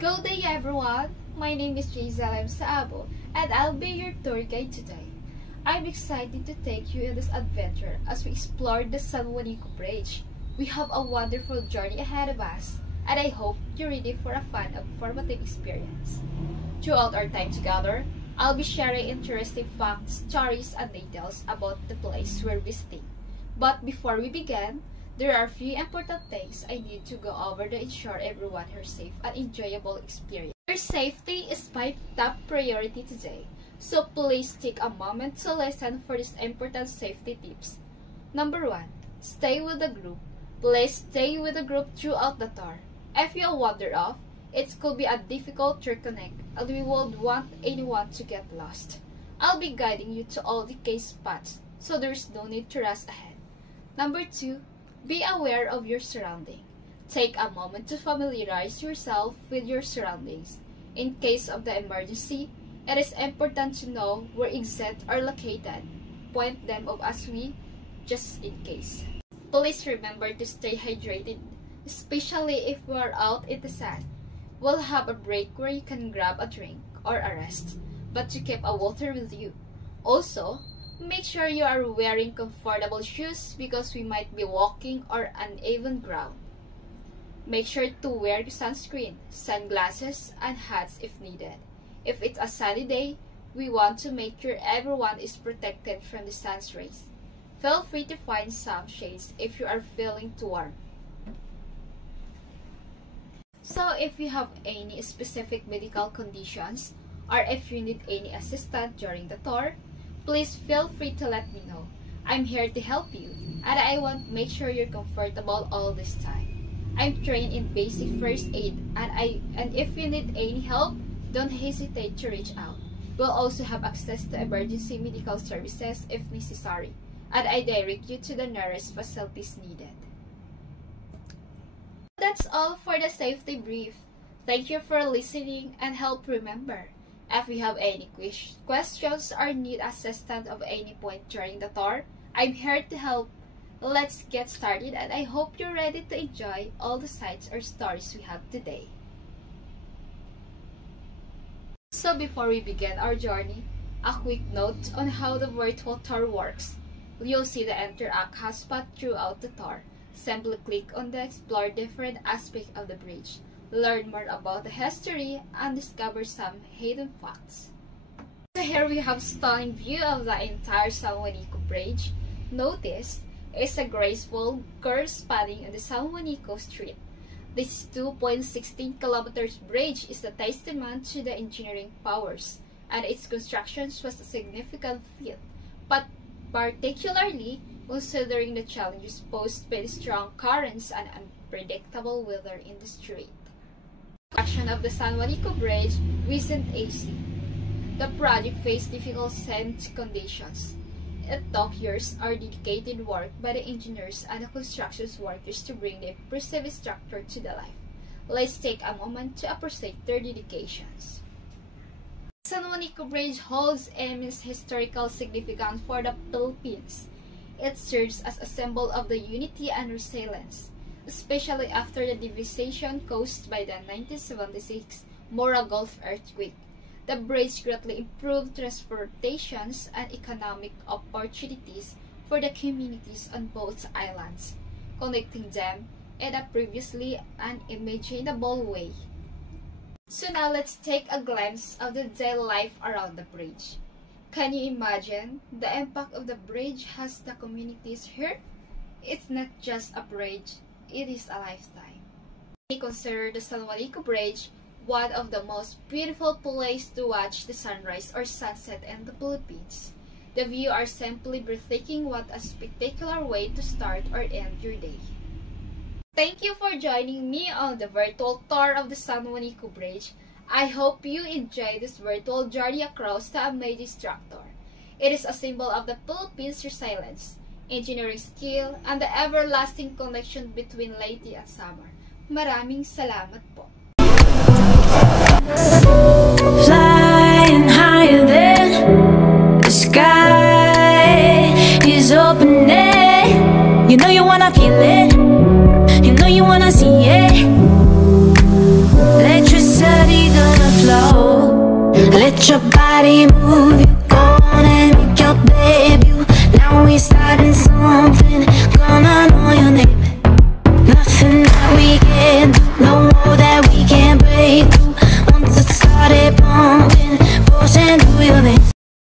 Good day everyone! My name is Jayzelem Saabo and I'll be your tour guide today. I'm excited to take you on this adventure as we explore the San Juanico Bridge. We have a wonderful journey ahead of us and I hope you're ready for a fun and informative experience. Throughout our time together, I'll be sharing interesting facts, stories, and details about the place we're visiting. But before we begin, there are a few important things I need to go over to ensure everyone has a safe and enjoyable experience. Your safety is my top priority today, so please take a moment to listen for these important safety tips. Number 1. Stay with the group. Please stay with the group throughout the tour. If you wander off, it could be a difficult to reconnect and we won't want anyone to get lost. I'll be guiding you to all the key spots, so there's no need to rush ahead. Number 2. Be aware of your surroundings. Take a moment to familiarize yourself with your surroundings. In case of the emergency, it is important to know where exits are located. Point them out as we, just in case. Please remember to stay hydrated, especially if we are out in the sun. We'll have a break where you can grab a drink or a rest, but to keep a water with you. Also, make sure you are wearing comfortable shoes because we might be walking on uneven ground. Make sure to wear sunscreen, sunglasses, and hats if needed. If it's a sunny day, we want to make sure everyone is protected from the sun's rays. Feel free to find some shades if you are feeling too warm. So if you have any specific medical conditions or if you need any assistance during the tour, please feel free to let me know. I'm here to help you, and I want to make sure you're comfortable all this time. I'm trained in basic first aid, and if you need any help, don't hesitate to reach out. We'll also have access to emergency medical services if necessary, and I direct you to the nearest facilities needed. That's all for the safety brief. Thank you for listening and help remember. If you have any questions or need assistance at any point during the tour, I'm here to help. Let's get started and I hope you're ready to enjoy all the sights or stories we have today. So before we begin our journey, a quick note on how the virtual tour works. You'll see the Interact hotspot throughout the tour. Simply click on the Explore different aspects of the bridge. Learn more about the history and discover some hidden facts. So here we have stunning view of the entire San Juanico Bridge. Notice it's a graceful curve spanning on the San Juanico Street. This 2.16 kilometers bridge is a testament to the engineering powers, and its construction was a significant feat, but particularly considering the challenges posed by the strong currents and unpredictable weather in the strait. Construction of the San Juanico Bridge wasn't easy. The project faced difficult sand conditions. It took years of dedicated work by the engineers and the construction workers to bring the impressive structure to the life. Let's take a moment to appreciate their dedications. The San Juanico Bridge holds immense historical significance for the Philippines. It serves as a symbol of the unity and resilience, especially after the devastation caused by the 1976 Mora Gulf earthquake. The bridge greatly improved transportations and economic opportunities for the communities on both islands, connecting them in a previously unimaginable way. So now let's take a glimpse of the daily life around the bridge. Can you imagine the impact of the bridge has the communities here? It's not just a bridge, it is a lifetime. We consider the San Juanico Bridge one of the most beautiful places to watch the sunrise or sunset in the Philippines. The view are simply breathtaking. What a spectacular way to start or end your day. Thank you for joining me on the virtual tour of the San Juanico Bridge. I hope you enjoy this virtual journey across the amazing structure. It is a symbol of the Philippines' resilience, engineering skill, and the everlasting connection between Leyte and Samar. Maraming salamat po.